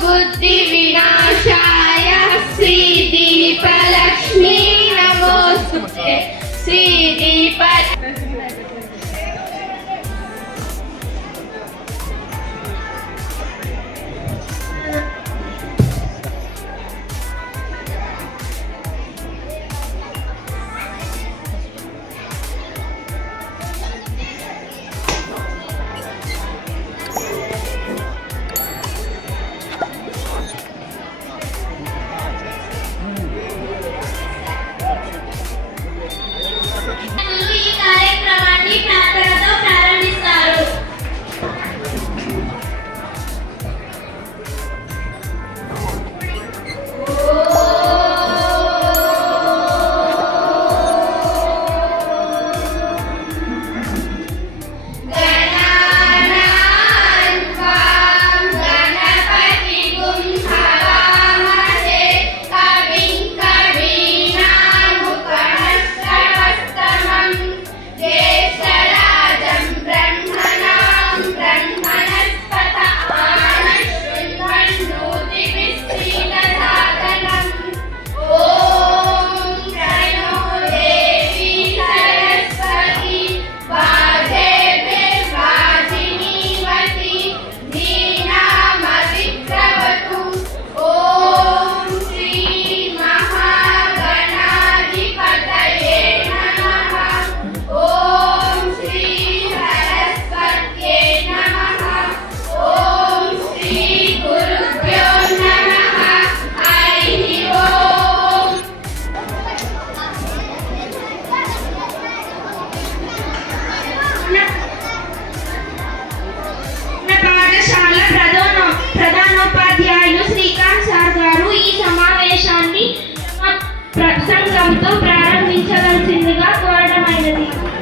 बुद्धि विनाशाय श्री दीपलक्ष्मी नमोस्तुते श्री दीप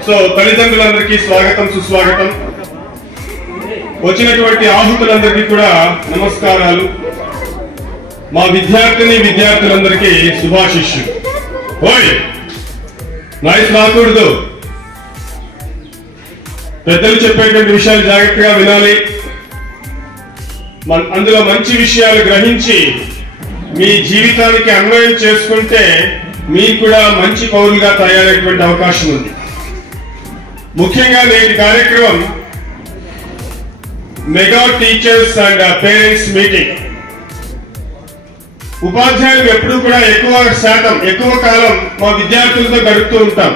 సో తల్లిదండ్రులందరికీ స్వాగతం సుస్వాగతం. వచ్చినటువంటి ఆహుతులందరికీ కూడా నమస్కారాలు. మా విద్యార్థులందరికీ శుభాశిష్యులు. ఓయ్ నాయిస్ రాకూడదు. పెద్దలు చెప్పేటువంటి విషయాలు జాగ్రత్తగా వినాలి. అందులో మంచి విషయాలు గ్రహించి మీ జీవితానికి అన్వయం చేసుకుంటే మీకు కూడా మంచి పౌరులుగా తయారయ్యేటువంటి అవకాశం ఉంది. ముఖ్యంగా నేటి కార్యక్రమం mega teachers and parents meeting. ఉపాధ్యాయులు ఎప్పుడు కూడా ఎక్కువ కాలం మా విద్యార్థులతో గడుపుతూ ఉంటాం.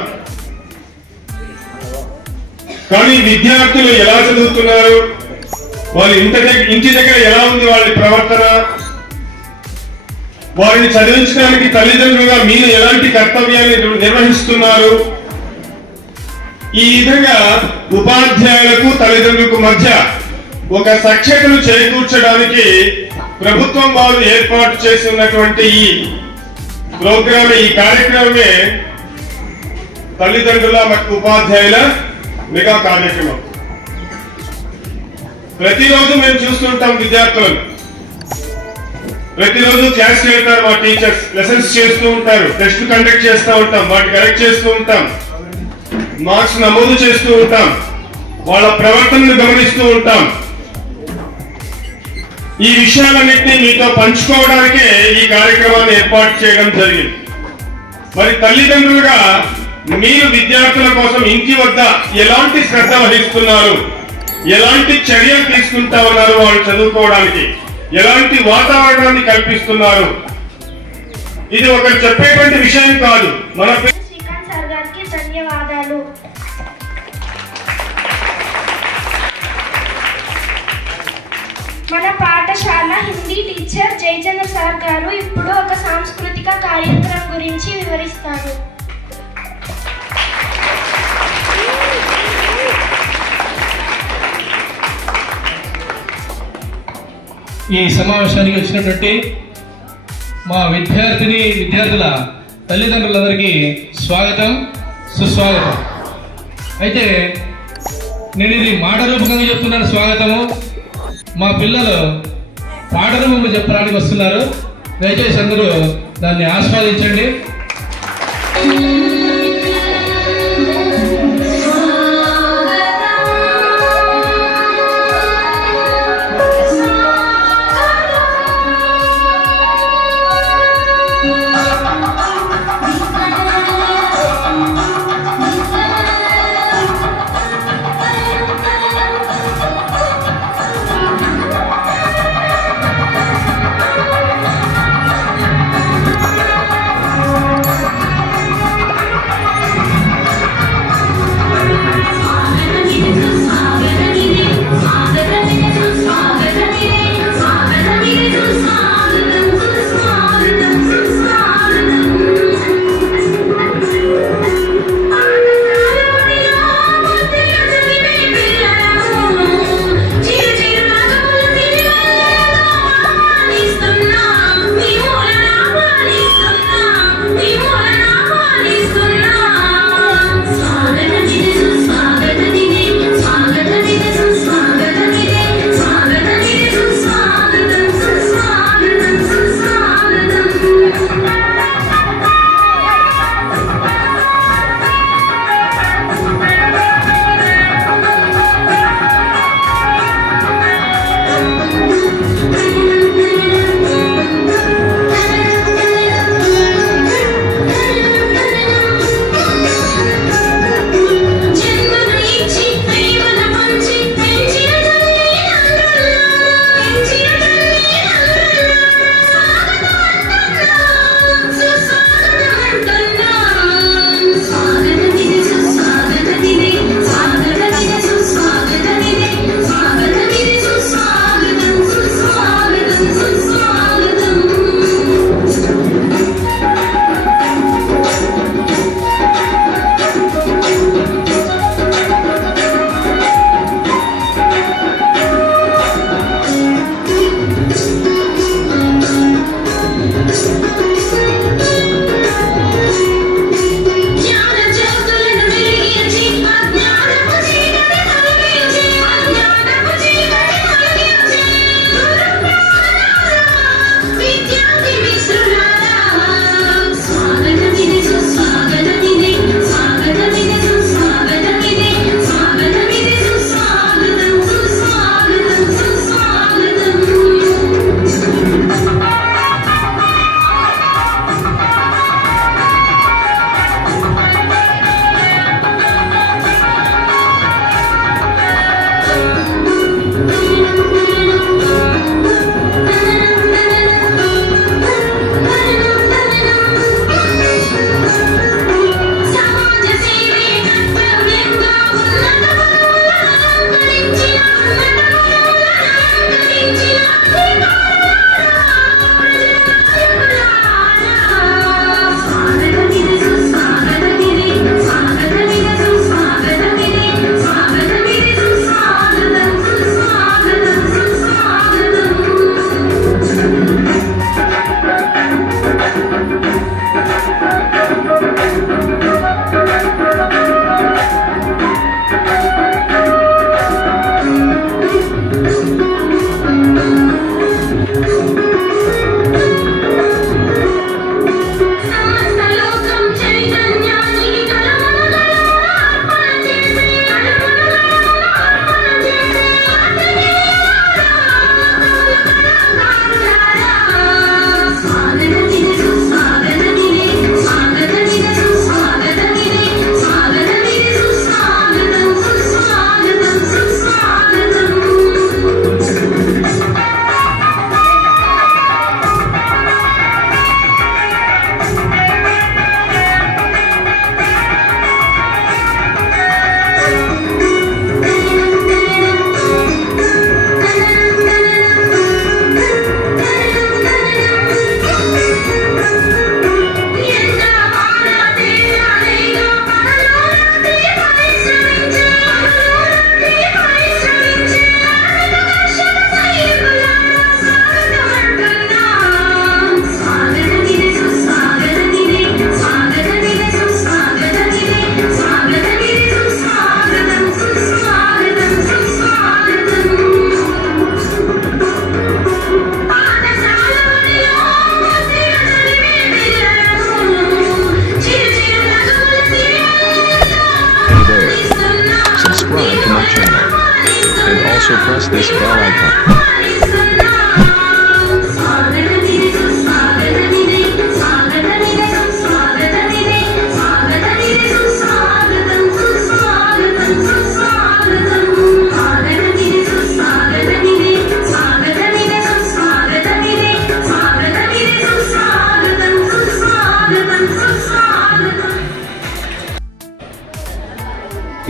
కానీ విద్యార్థులు ఎలా చదువుతున్నారు, వాళ్ళ ఇంటి దగ్గర ఎలా ఉంది వాళ్ళ ప్రవర్తన, వారిని చదివించడానికి తల్లిదండ్రులుగా మీరు ఎలాంటి కర్తవ్యాన్ని నిర్వహిస్తున్నారు, ఈ విధంగా ఉపాధ్యాయులకు తల్లిదండ్రులకు మధ్య ఒక సఖ్యతను చేకూర్చడానికి ప్రభుత్వం వారు ఏర్పాటు చేసినటువంటి ఈ ప్రోగ్రామ్, ఈ కార్యక్రమమే తల్లిదండ్రుల మరియు ఉపాధ్యాయుల మెగా కార్యక్రమం. ప్రతిరోజు మేము చూస్తుంటాం విద్యార్థులను, ప్రతిరోజు క్లాస్ వెళ్తారు మా టీచర్స్, లెసన్స్ చేస్తూ ఉంటారు, టెస్ట్ కండక్ట్ చేస్తూ ఉంటాం, వాటిని కరెక్ట్ చేస్తూ ఉంటాం, మార్క్స్ నమోదు చేస్తూ ఉంటాం, వాళ్ళ ప్రవర్తనను గమనిస్తూ ఉంటాం. ఈ విషయాలన్నింటినీ మీతో పంచుకోవడానికే ఈ కార్యక్రమాన్ని ఏర్పాటు చేయడం జరిగింది. మరి తల్లిదండ్రులుగా మీరు విద్యార్థుల కోసం ఇంటి వద్ద ఎలాంటి శ్రద్ధ వహిస్తున్నారు, ఎలాంటి చర్యలు తీసుకుంటా ఉన్నారు, వాళ్ళు చదువుకోవడానికి ఎలాంటి వాతావరణాన్ని కల్పిస్తున్నారు, ఇది ఒకరు చెప్పేటువంటి విషయం కాదు. మన శ్రీకాంత్ సార్ గారికి ధన్యవాదాలు. మన పాఠశాల హిందీ టీచర్ జయచంద్ర సార్ గారు ఇప్పుడు ఒక సాంస్కృతిక కార్యక్రమం గురించి వివరిస్తారు. ఈ సమావేశానికి వచ్చినటువంటి మా విద్యార్థుల తల్లిదండ్రులందరికీ స్వాగతం, సుస్వాగతం. అయితే నేను ఇది మాట రూపకంగా చెప్తున్నాను స్వాగతము. మా పిల్లలు పాట రూపంలో చెప్పడానికి వస్తున్నారు, దయచేసి అందరూ దాన్ని ఆస్వాదించండి.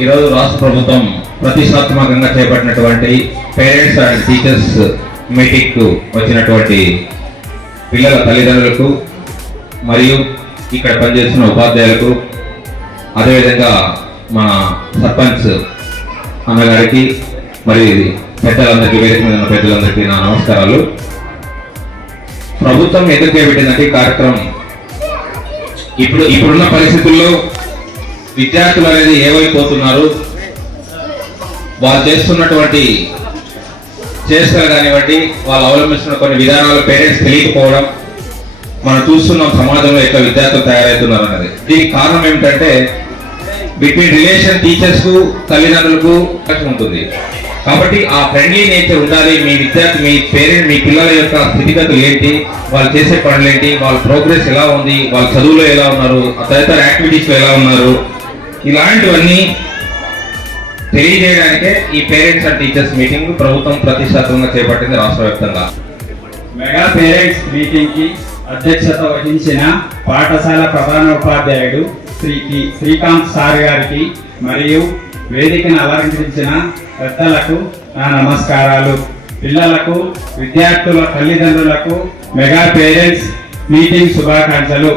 ఈరోజు రాష్ట్ర ప్రభుత్వం ప్రతిష్టాత్మకంగా చేపట్టినటువంటి పేరెంట్స్ అండ్ టీచర్స్ మీటింగ్కు వచ్చినటువంటి పిల్లల తల్లిదండ్రులకు మరియు ఇక్కడ పనిచేస్తున్న ఉపాధ్యాయులకు, అదేవిధంగా మన సర్పంచ్ అన్నగారికి మరియు పెద్దలందరికీ, వేదిక మీద ఉన్న పెద్దలందరికీ నా నమస్కారాలు. ప్రభుత్వం ఎదురు చేపట్టిందంటే ఈ కార్యక్రమం ఇప్పుడున్న పరిస్థితుల్లో విద్యార్థులు అనేది ఏమైపోతున్నారు, వాళ్ళు చేస్తున్నటువంటి చేష్టలు కానివ్వండి, వాళ్ళు అవలంబిస్తున్న కొన్ని విధానాలు పేరెంట్స్ తెలియకపోవడం, మనం చూస్తున్నాం సమాజంలో ఎట్లా విద్యార్థులు తయారవుతున్నారు అన్నది. దీనికి కారణం ఏమిటంటే బిట్వీన్ రిలేషన్ టీచర్స్ కు తల్లిదండ్రులకు ఉంటుంది. కాబట్టి ఆ ఫ్రెండ్లీ నేచర్ ఉండాలి. మీ విద్యార్థి, మీ పేరెంట్, మీ పిల్లల యొక్క స్థితిగతులు ఏంటి, వాళ్ళు చేసే పనులు ఏంటి, వాళ్ళ ప్రోగ్రెస్ ఎలా ఉంది, వాళ్ళ చదువులో ఎలా ఉన్నారు, తదితర యాక్టివిటీస్ లో ఎలా ఉన్నారు, ఇలాంటివన్నీ తెలియజేయడానికే ఈ పేరెంట్స్ అండ్ టీచర్స్ మీటింగ్ ప్రభుత్వం ప్రతిష్టాత్మకంగా చేపట్టింది రాష్ట్ర వ్యాప్తంగా. మెగా పేరెంట్స్ మీటింగ్ కి అధ్యక్షత వహించిన పాఠశాల ప్రధానోపాధ్యాయుడు శ్రీకాంత్ సార్ గారికి మరియు వేదికను అలంకరించిన పెద్దలకు నా నమస్కారాలు. పిల్లలకు, విద్యార్థుల తల్లిదండ్రులకు మెగా పేరెంట్స్ మీటింగ్ శుభాకాంక్షలు.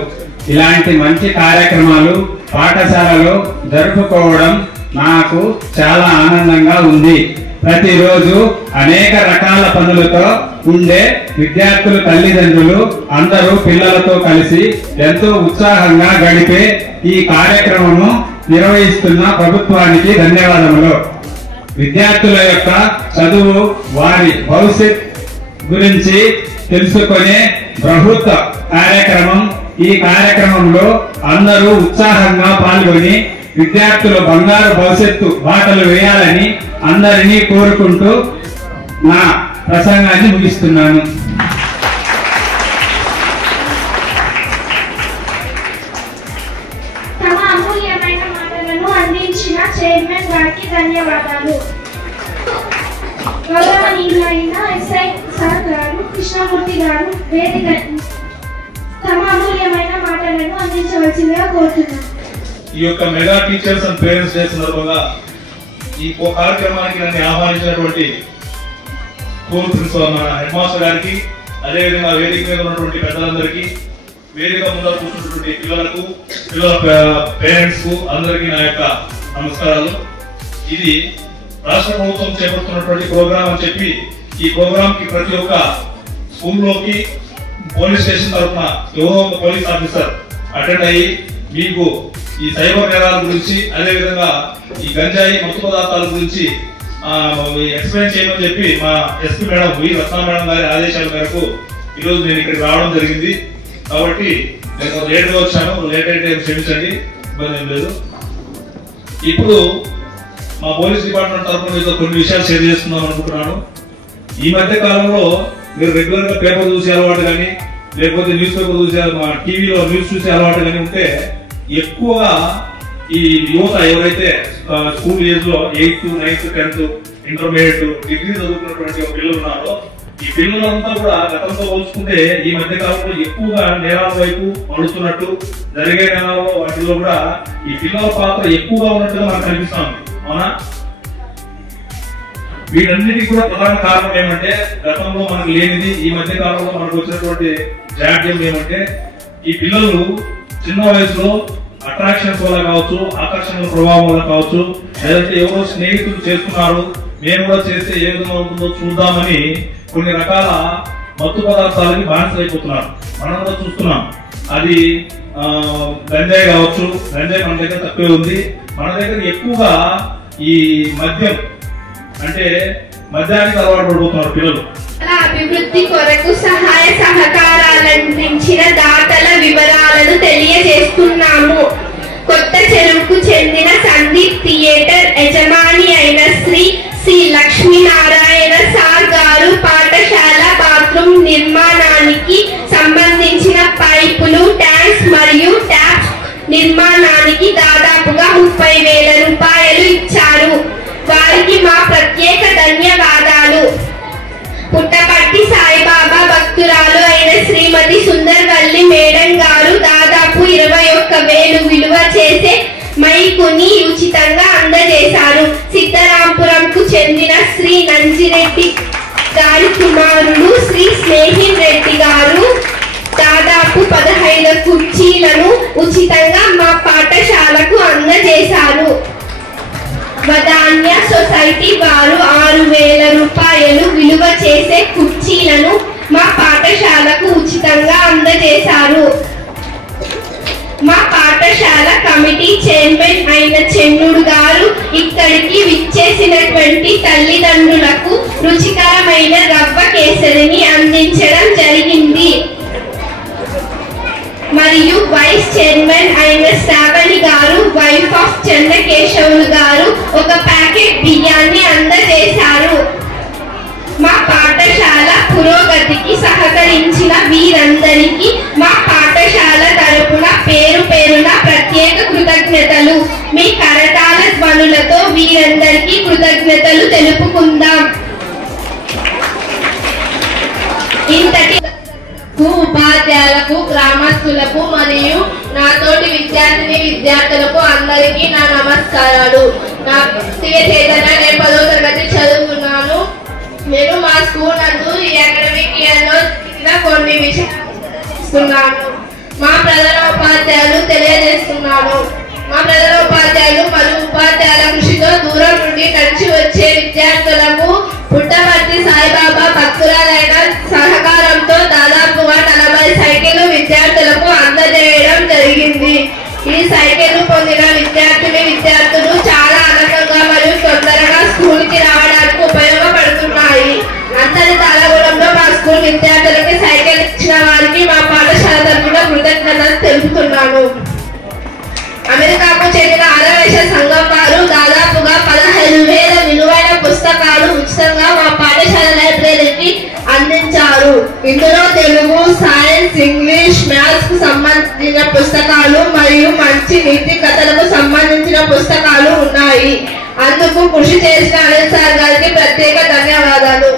ఇలాంటి మంచి కార్యక్రమాలు పాఠశాలలో జరుపుకోవడం నాకు చాలా ఆనందంగా ఉంది. ప్రతిరోజు అనేక రకాల పనులతో ఉండే విద్యార్థులు, తల్లిదండ్రులు అందరూ పిల్లలతో కలిసి ఎంతో ఉత్సాహంగా గడిపే ఈ కార్యక్రమము నిర్వహిస్తున్న ప్రభుత్వానికి ధన్యవాదములు. విద్యార్థుల యొక్క చదువు, వారి భవిష్యత్ గురించి తెలుసుకునే ప్రభుత్వ కార్యక్రమం. ఈ కార్యక్రమంలో అందరూ ఉత్సాహంగా పాల్గొని విద్యార్థుల బంగారు భవిష్యత్తు బాటలు వేయాలని అందరినీ కోరుకుంటూ నా ప్రసంగాన్ని ముగిస్తున్నాను. తమ అమూల్యమైన మాటలను అందించిన చైర్మన్ గారికి ధన్యవాదాలు. గౌరవనీయులైన ఎస్ఐ సార్ గారు, కృష్ణమూర్తి గారు వేదిక తమ అమూల్యమైన మాటలను అందించవలసిందిగా కోరుతున్నాను. ఈ యొక్క mega teachers and parents day సందర్భంగా ఈ కార్యక్రమానికి నన్ను ఆహ్వానించినటువంటి స్కూల్ ప్రిన్సిపల్ మన హెడ్ మాస్టర్ గారికి, అదేవిధంగా వేదిక మీద ఉన్నటువంటి పెద్దలందరికీ, వేదిక ముందర కూర్చున్నటువంటి పిల్లలకు, పిల్లల పేరెంట్స్ కు అందరికీ నా యొక్క నమస్కారాలు. ఇది రాష్ట్ర ప్రభుత్వం చేపడుతున్నటువంటి ప్రోగ్రామ్ అని చెప్పి ఈ ప్రోగ్రామ్ కి ప్రతి ఒక్క స్కూల్లోకి పోలీస్ స్టేషన్ తరఫున ఎవరో ఒక పోలీస్ ఆఫీసర్ అటెండ్ అయ్యి మీకు ఈ సైబర్ నేరాల గురించి, అదేవిధంగా ఈ గంజాయి మత్తు పదార్థాల గురించి ఎక్స్ప్లెయిన్ చేయమని చెప్పి మా SP madam V Ratna madam గారి ఆదేశాల మేరకు ఈరోజు నేను ఇక్కడికి రావడం జరిగింది. కాబట్టి నేను లేట్ గా వచ్చాను, లేట్ అయితే క్షమించండి, ఇబ్బంది ఏం లేదు. ఇప్పుడు మా పోలీస్ డిపార్ట్మెంట్ తరఫున మీతో కొన్ని విషయాలు షేర్ చేసుకుందాం అనుకుంటున్నాను. ఈ మధ్య కాలంలో మీరు రెగ్యులర్ గా పేపర్ చూసే అలవాటు కానీ, లేకపోతే న్యూస్ పేపర్ చూసే, మా టీవీలో న్యూస్ చూసే అలవాటు కానీ ఉంటే, ఎక్కువగా ఈ యువత ఎవరైతే స్కూల్ ఏజ్ లో 8th, 9th, 10th, intermediate, degree చదువుకున్నటువంటి పిల్లలు ఉన్నారో, ఈ పిల్లలంతా కూడా గతంతో పోల్చుకుంటే ఈ మధ్య కాలంలో ఎక్కువగా నేరాల వైపు మలుస్తున్నట్టు, జరిగే నేరాల్లో వాటిల్లో కూడా ఈ పిల్లల పాత్ర ఎక్కువగా ఉన్నట్టుగా మనకు కనిపిస్తా ఉంది. అవునా? వీటన్నిటికీ కూడా ప్రధాన కారణం ఏమంటే, గతంలో మనకు లేనిది ఈ మధ్య కాలంలో మనకు వచ్చినటువంటి జాడ్యం ఏమంటే, ఈ పిల్లలు చిన్న వయసులో అట్రాక్షన్స్ వల్ల కావచ్చు, ఆకర్షణల ప్రభావం వల్ల కావచ్చు, లేదంటే ఎవరో స్నేహితులు చేస్తున్నారు, మేము కూడా చేస్తే ఏ విధంగా ఉంటుందో చూద్దామని కొన్ని రకాల మత్తు పదార్థాలని బానిసలైపోతున్నారు. మనం కూడా చూస్తున్నాం. అది గంజాయి కావచ్చు. గంజాయి మన దగ్గర తక్కువే ఉంది. మన దగ్గర ఎక్కువగా ఈ మద్యం, అంటే మద్యానికి అలవాటు పడిపోతున్నారు పిల్లలు. అభివృద్ధి కొరకు సహాయ సహకారాలందించిన దాతల వివరాలను తెలియజేస్తున్నాము. కొత్త చెరువుకు చెందిన సందీప్ థియేటర్ యజమాని అయిన శ్రీ సి లక్ష్మీనారాయణ సార్ గారు పాఠశాల బాత్రూమ్ నిర్మాణానికి సంబంధించిన పైపులు, ట్యాంక్స్ మరియు ట్యాప్స్ నిర్మాణానికి దాదాపుగా 30,000 రూపాయలు ఇచ్చారు. వారికి మా ప్రత్యేక ధన్యవాదాలు. పుట్టపర్తి సాయిబాబా భక్తురాలు అయిన శ్రీమతి సుందర్వల్లి మేడం గారు దాదాపు 21,000 విలువ చేసే మైకుని ఉచితంగా అందజేశారు. సిద్ధరాంపురంకు చెందిన శ్రీ నంజిరెడ్డి గారి కుమారుడు శ్రీ స్నేహిల్ రెడ్డి గారు దాదాపు 15 కుర్చీలను ఉచితంగా మా పాఠశాలకు అందజేశారు. వదాన్య సొసైటీ వారు 6,000 రూపాయలు విలువ చేసే కుర్చీలను మా పాఠశాలకు ఉచితంగా అందజేశారు. మా పాఠశాల కమిటీ చైర్మన్ అయిన చెన్నుడు గారు ఇక్కడికి విచ్చేసినటువంటి తల్లిదండ్రులకు రుచికరమైన రవ్వ కేసరిని అందించడం జరిగింది. మరియు వైస్ చైర్మన్ అయిన శ్రావణి గారు వైఫ్ ఆఫ్ చంద్రకేశవులు గారు ఒక ప్యాకెట్ బియ్యాన్ని అందజేశారు. మా పాఠశాల పురోగతికి సహకరించిన వీరందరికీ మా పాఠశాల తరపున పేరు పేరున ప్రత్యేక కృతజ్ఞతలు. మీ కరతాళ ధ్వనులతో వీరందరికీ కృతజ్ఞతలు తెలుపుకుందాం. ఇంతటి ఉపాధ్యాయులకు, గ్రామస్తులకు మరియు నాతోటి విద్యార్థులకు అందరికీ నా నమస్కారాలు. నా పేరు చైతన్య. నేను 10వ తరగతి చదువుతున్నాను. నేను మా స్కూల్ నందు ఈ అకాడమిక్ ఇయర్ లో కొన్ని విషయాలు మా ప్రధాన ఉపాధ్యాయులు తెలియజేస్తున్నాను. మా ప్రధాన ఉపాధ్యాయులు మరియు ఉపాధ్యాయుల కృషితో దూరం నుండి నడిచి వచ్చే విద్యార్థులకు పుట్టపర్తి సాయిబాబా భక్తురాలైన సహకారంతో దాదాపుగా 40 సైకిళ్లు విద్యార్థులకు అందజేయడం జరిగింది. ఈ సైకిళ్లు పొందిన విద్యార్థులు చాలా ఆనందంగా మరియు తొందరగా స్కూల్ కి రావడానికి ఉపయోగపడుతున్నాయి. అంతటి తాళగూడెంలో మా స్కూల్ విద్యార్థులకి సైకిల్ ఇచ్చిన వారికి మా పాఠశాల తరఫున కృతజ్ఞతలు తెలుపుతున్నాను. అమెరికాకు చెందిన ఆర్యవైశ్య సంఘం వారు దాదాపుగా 15,000 విలువైన పుస్తకాలు ఉచితంగా మా పాఠశాల లైబ్రరీకి అందించారు. ఇందులో తెలుగు, సైన్స్, ఇంగ్లీష్, మ్యాథ్స్ కు సంబంధించిన పుస్తకాలు మరియు మంచి నీతి కథలకు సంబంధించిన పుస్తకాలు ఉన్నాయి. అందుకు కృషి చేసిన అనిల్ సార్ గారికి ప్రత్యేక ధన్యవాదాలు.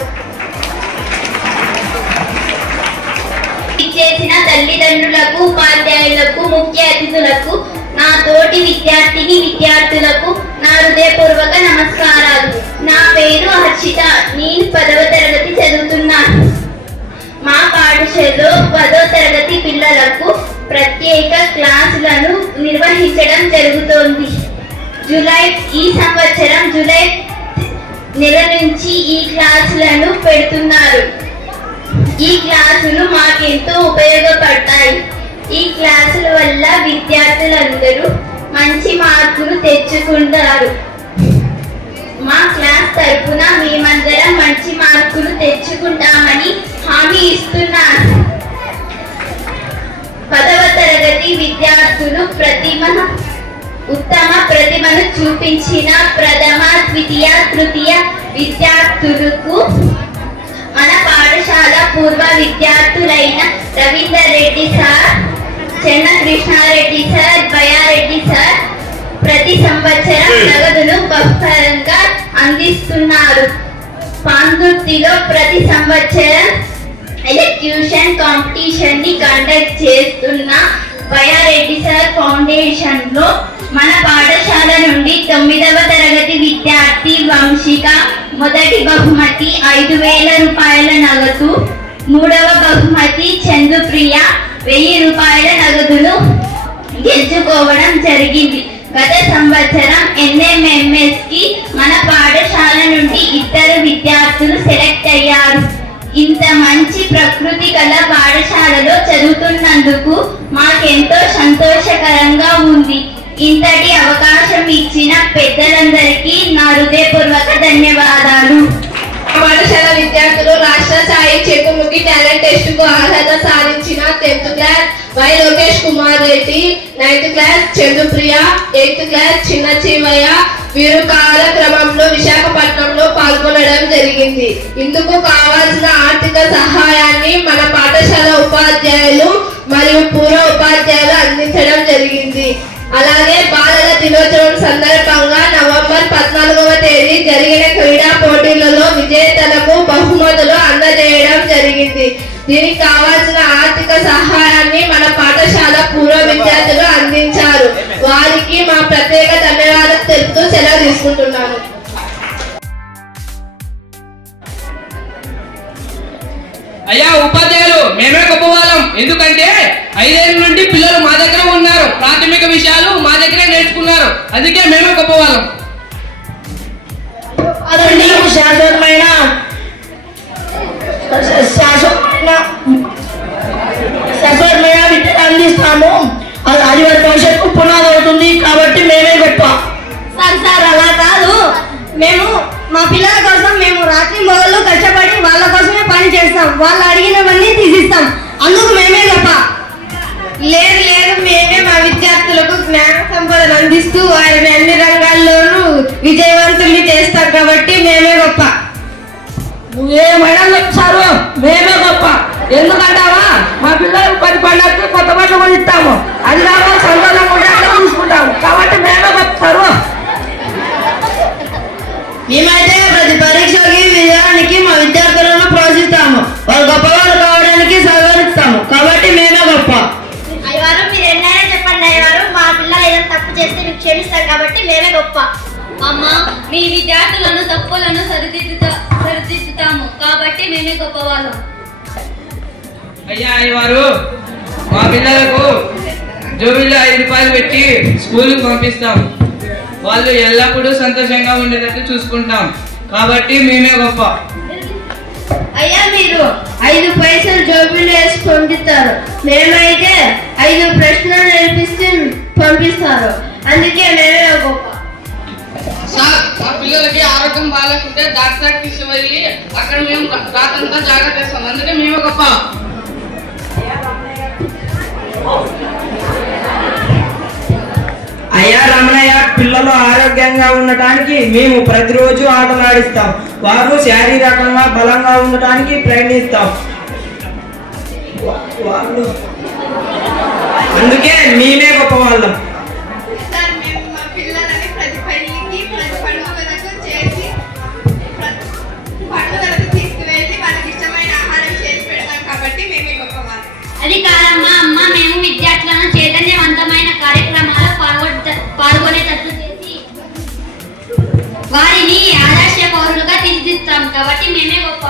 చేసిన తల్లిదండ్రులకు, ఉపాధ్యాయులకు, ముఖ్య అతిథులకు, నా తోటి విద్యార్థులకు నా హృదయపూర్వక నమస్కారాలు. నా పేరు హర్షిత. నేను 10వ తరగతి చదువుతున్నాను. మా పాఠశాలలో 10వ తరగతి పిల్లలకు ప్రత్యేక క్లాసులను నిర్వహించడం జరుగుతోంది. ఈ సంవత్సరం జూలై నెల నుంచి ఈ క్లాసులను పెడుతున్నారు. ఈ క్లాసులు మాకెంతో ఉపయోగపడతాయి. ఈ క్లాసుల వల్ల విద్యార్థులందరూ మంచి మార్కులు తెచ్చుకుంటారు. మా క్లాస్ తరఫున మేమందరం మంచి మార్కులు తెచ్చుకుంటామని హామీ ఇస్తున్నాను. 10వ తరగతి విద్యార్థులు ఉత్తమ ప్రతిభను చూపించిన ప్రథమ, ద్వితీయ, తృతీయ విద్యార్థులకు మన పాఠశాల పూర్వ విద్యార్థులైన రవీందర్ రెడ్డి సార్, చెన్న కృష్ణారెడ్డి సార్, బయారెడ్డి సార్ ప్రతి సంవత్సరం నగదును బహుకరంగా అందిస్తున్నారు. పాందుర్తిలో ప్రతి సంవత్సరం ఎలక్యూషన్ కాంపిటీషన్ ని కండక్ట్ చేస్తున్న బయారెడ్డి సార్ ఫౌండేషన్ లో మన పాఠశాల నుండి 9వ తరగతి విద్యార్థి వంశిక మొదటి బహుమతి 5,000 రూపాయల నగదు, 3వ బహుమతి చందుప్రియ 1000 రూపాయల నగదును గెలుచుకోవడం జరిగింది. గత సంవత్సరం NMMS కి మన పాఠశాల నుండి 2 విద్యార్థులు సెలెక్ట్ అయ్యారు. ఇంత మంచి ప్రకృతి కల పాఠశాలలో చదువుతున్నందుకు మాకెంతో సంతోషకరంగా ఉంది. ఇంతటి అవకాశం ఇచ్చిన పెద్దలందరికీ నా హృదయపూర్వక ధన్యవాదాలు. పాఠశాల విద్యార్థులు రాష్ట్ర స్థాయి చెక్కుముఖి టాలెంట్ టెస్ట్ కు అర్హత సాధించిన 10th class Y Lokesh Kumar Reddy, 9th class Chandupriya, 8th class Chinna Cheevayya వీరు కాలక్రమంలో విశాఖపట్నంలో పాల్గొనడం జరిగింది. ఇందుకు కావాల్సిన ఆర్థిక సహాయాన్ని మన పాఠశాల ఉపాధ్యాయులు మరియు పూర్వ ఉపాధ్యాయులు అందించడం జరిగింది. అలాగే బాలల దినోత్సవం సందర్భంగా నవంబర్ 14వ తేదీ జరిగిన క్రీడా పోటీలలో విజేతలకు బహుమతులు అందజేయడం జరిగింది. దీనికి కావాల్సిన ఆర్థిక సహాయాన్ని మన పాఠశాల పూర్వ విద్యార్థులు అందించారు. వారికి మా ప్రత్యేక తెలుసుకుంటున్నాను. అయ్యా ఉపాధ్యాయులు, మేమే గొప్పవాళ్ళం. ఎందుకంటే 5 ఏళ్ళ నుండి పిల్లలు మా దగ్గర ఉన్నారు, ప్రాథమిక విషయాలు మా దగ్గరే నేర్చుకున్నారు, అందుకే మేమే గొప్పవాళ్ళం. శాశ్వతమైన విద్యను అందిస్తాము. అది వారి భవిష్యత్తు పునాది అవుతుంది కాబట్టి మేమే గొప్ప. సార్ అలా కాదు, మేము మా పిల్లల కోసం మేము రాత్రి మొదలు కష్టపడి వాళ్ళ కోసమే పని చేస్తాం, వాళ్ళు అడిగినవన్నీ తీసిస్తాం, అందుకు మేమే గొప్ప. లేదు లేదు, మేమే మా విద్యార్థులకు జ్ఞాన సంపదను అందిస్తూ వారిని అన్ని రంగాల్లోనూ విజయవంతుల్ని చేస్తాం కాబట్టి మేమే గొప్ప. నువ్వేమైనా చెప్తారు, మేమే గొప్ప. ఎందుకంటావా, మా పిల్లలకు 10 పండుగకి కొత్త బట్టలు కొని ఇస్తాము, అది కావాలి సంతోషంగా ఉంటే అట్లా తీసుకుంటాము కాబట్టి మేమే గొప్ప. మేమైతే ప్రతి పరీక్షకి విజయానికి మా విద్యార్థులను ప్రోత్సహిస్తాము, వాళ్ళు గొప్పవారు కావడానికి సహకరిస్తాము కాబట్టి మేమే గొప్ప. అయ్యవారు మీరు ఎన్నైనా చెప్పండి అయ్యవారు, మా పిల్లలు ఏదైనా తప్పు చేస్తే మీకు క్షమిస్తాం కాబట్టి మేమే గొప్ప. అమ్మ, మీ విద్యార్థులను తప్పులను సరిదిద్దుతాము కాబట్టి మేమే గొప్పవాళ్ళం. అయ్యా అయ్యవారు, మా పిల్లలకు జోబిల్లో 5 రూపాయలు పెట్టి స్కూల్కి పంపిస్తాం, వాళ్ళు ఎల్లప్పుడూ సంతోషంగా ఉండేటట్టు చూసుకుంటాం కాబట్టి మేమే గొప్ప. అయ్యా మీరు 5 పైసలు జోబులు వేసి పంపిస్తారు, మేమైతే 5 ప్రశ్నలు నేర్పిస్తే పంపిస్తారు, అందుకే మేమే గొప్ప. సార్, మా పిల్లలకి ఆరోగ్యం బాగాలేకుంటే డాక్టర్ తీసుకువెళ్ళి అక్కడ మేము రాత్రంతా జాగ్రత్త చేస్తాం, అందుకే మేమే గొప్ప. అయ్యా రమణయ్య, పిల్లలు ఆరోగ్యంగా ఉండటానికి మేము ప్రతిరోజు ఆటలాడిస్తాం, వారు శారీరకంగా బలంగా ఉండటానికి ప్రయత్నిస్తాం, అందుకే మేమే గొప్ప వాళ్ళం. సార్, మేము మా పిల్లలని ప్రతి పనికి ప్రతి పండుగలకు చేసి పండుగలకు తీసుకువెళ్ళి వాళ్ళకి ఇష్టమైన ఆహారం చేసి పెడతాం కాబట్టి మేమే గొప్పవాళ్ళం. అది కాదమ్మా, అమ్మ మేము విద్యార్థులను చైతన్యవంతమైన కార్యక్రమాల్లో పాల్గొనేటట్లు చేసి వారిని ఆదర్శ పౌరులుగా తీర్చిదిద్దుతాం కాబట్టి మేమే గొప్ప.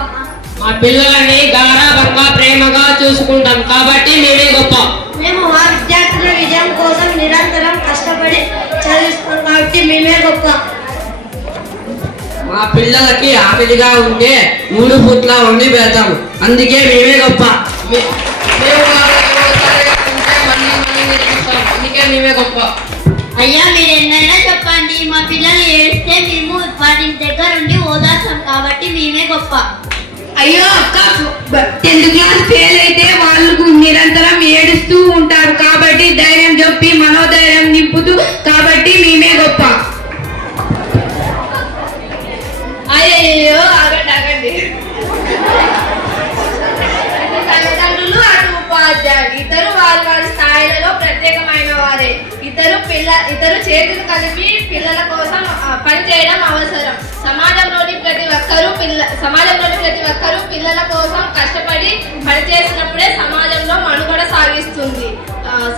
మా పిల్లలని గారాబంగా ప్రేమగా చూసుకుంటాం కాబట్టి మేమే గొప్ప. మేము మా విద్యార్థుల విజయం కోసం నిరంతరం కష్టపడి చదివిస్తాం కాబట్టి మేమే గొప్ప. మా పిల్లలకి ఆకలిగా ఉంటే 3 పూట్ల వండి పెడతాం, అందుకే మేమే గొప్ప. అందుకే మేమే గొప్ప. అయ్యా మీరు ఎన్నైనా చెప్పండి, మా పిల్లలు ఏడిస్తే మేము వాటి దగ్గర ఉండి ఓదార్చాం కాబట్టి మేమే గొప్ప. అయ్యో అక్క, 10th క్లాస్ ఫెయిల్ అయితే వాళ్ళు నిరంతరం ఏడుస్తూ ఉంటారు కాబట్టి ధైర్యం చెప్పి మనోధైర్యం నింపుతూ కాబట్టి మేమే గొప్ప. అయ్యో ఆగండి, తల్లిదండ్రులు అటు ఉపాధ్యాయులు ఇద్దరు వారి స్థాయిలలో ప్రత్యేకమైన వారే. ఇద్దరు చేతులు కలిపి పిల్లల కోసం పనిచేయడం అవసరం. సమాజంలోని ప్రతి ఒక్కరూ పిల్లల కోసం కష్టపడి పనిచేసినప్పుడే సమాజంలో మనుగడ సాగిస్తుంది,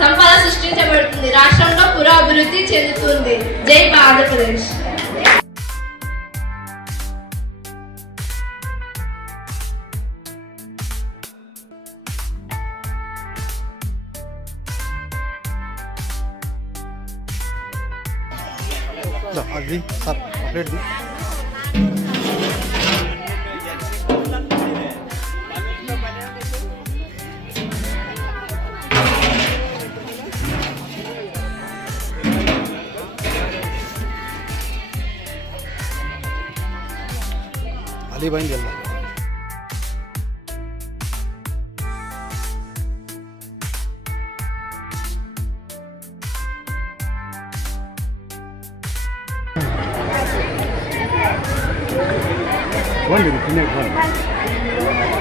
సంపద సృష్టించబడుతుంది, రాష్ట్రంలో పురోభివృద్ధి చెందుతుంది. జై ఆంధ్రప్రదేశ్. अगली सर अपडेट दी अली भाई जल्दी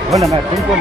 बोल मैं तुम कौन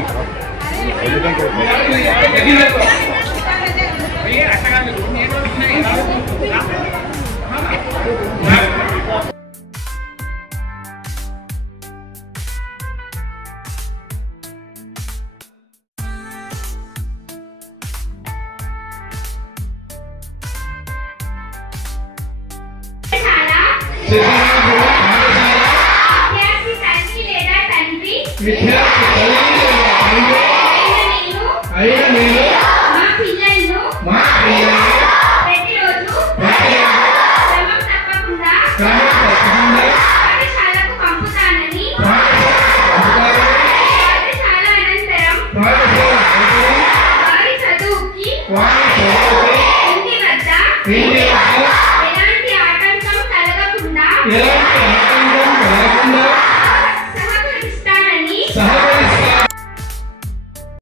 ఎలాంటి ఆటంకం కలగకుండా